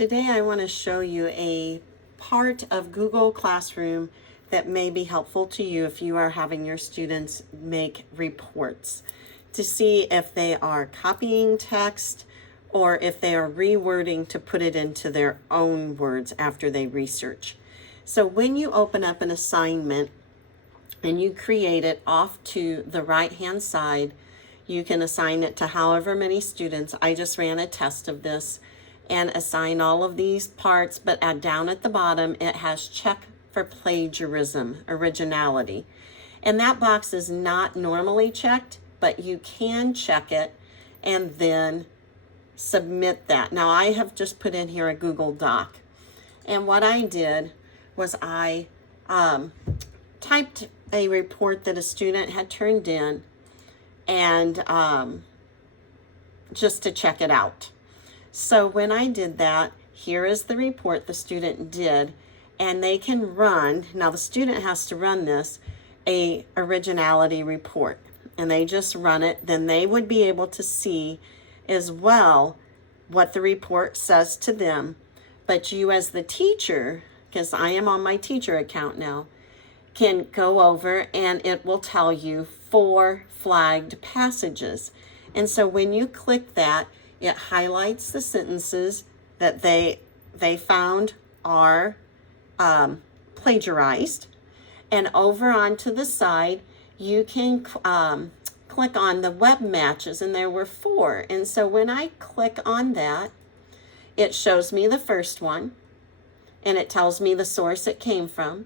Today I want to show you a part of Google Classroom that may be helpful to you if you are having your students make reports to see if they are copying text or if they are rewording to put it into their own words after they research. So when you open up an assignment and you create it off to the right-hand side, you can assign it to however many students. I just ran a test of this and assign all of these parts, but down at the bottom, it has check for plagiarism, originality. And that box is not normally checked, but you can check it and then submit that. Now I have just put in here a Google Doc. And what I did was I typed a report that a student had turned in and just to check it out. So when I did that, here is the report the student did, and they can run, now the student has to run this, a originality report, and they just run it. Then they would be able to see as well what the report says to them. But you as the teacher, because I am on my teacher account now, can go over and it will tell you 4 flagged passages. And so when you click that, it highlights the sentences that they found are plagiarized. And over onto the side, you can click on the web matches, and there were 4. And so when I click on that, it shows me the first one, and it tells me the source it came from.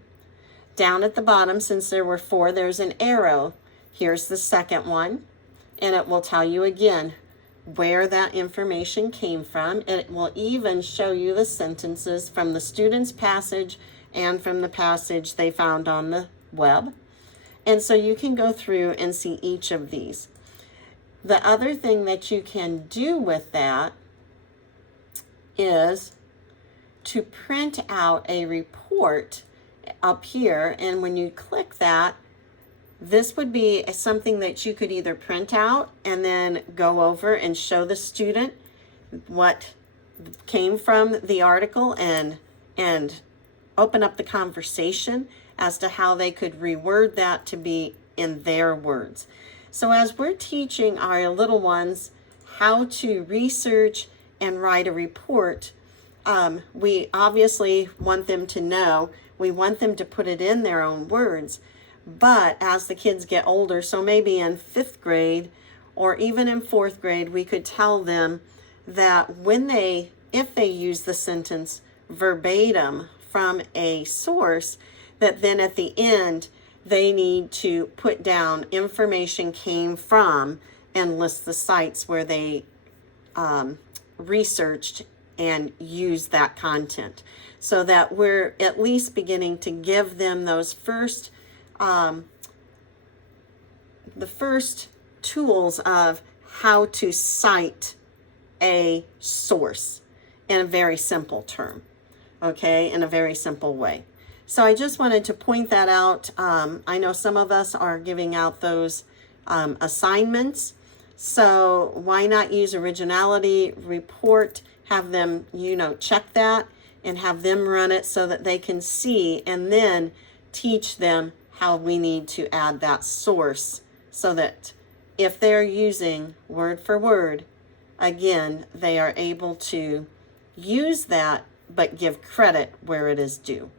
Down at the bottom, since there were 4, there's an arrow. Here's the second one, and it will tell you again where that information came from. It will even show you the sentences from the student's passage and from the passage they found on the web. And so you can go through and see each of these. The other thing that you can do with that is to print out a report up here, and when you click that, this would be something that you could either print out and then go over and show the student what came from the article and open up the conversation as to how they could reword that to be in their words. So as we're teaching our little ones how to research and write a report, we obviously want them to know, we want them to put it in their own words. But as the kids get older, so maybe in 5th grade or even in 4th grade, we could tell them that if they use the sentence verbatim from a source, that then at the end, they need to put down information came from and list the sites where they researched and used that content, so that we're at least beginning to give them those first the first tools of how to cite a source in a very simple term, okay, in a very simple way. So I just wanted to point that out. I know some of us are giving out those assignments, so why not use originality report, have them, check that and have them run it so that they can see, and then teach them how we need to add that source so that if they're using word for word, again, they are able to use that but give credit where it is due.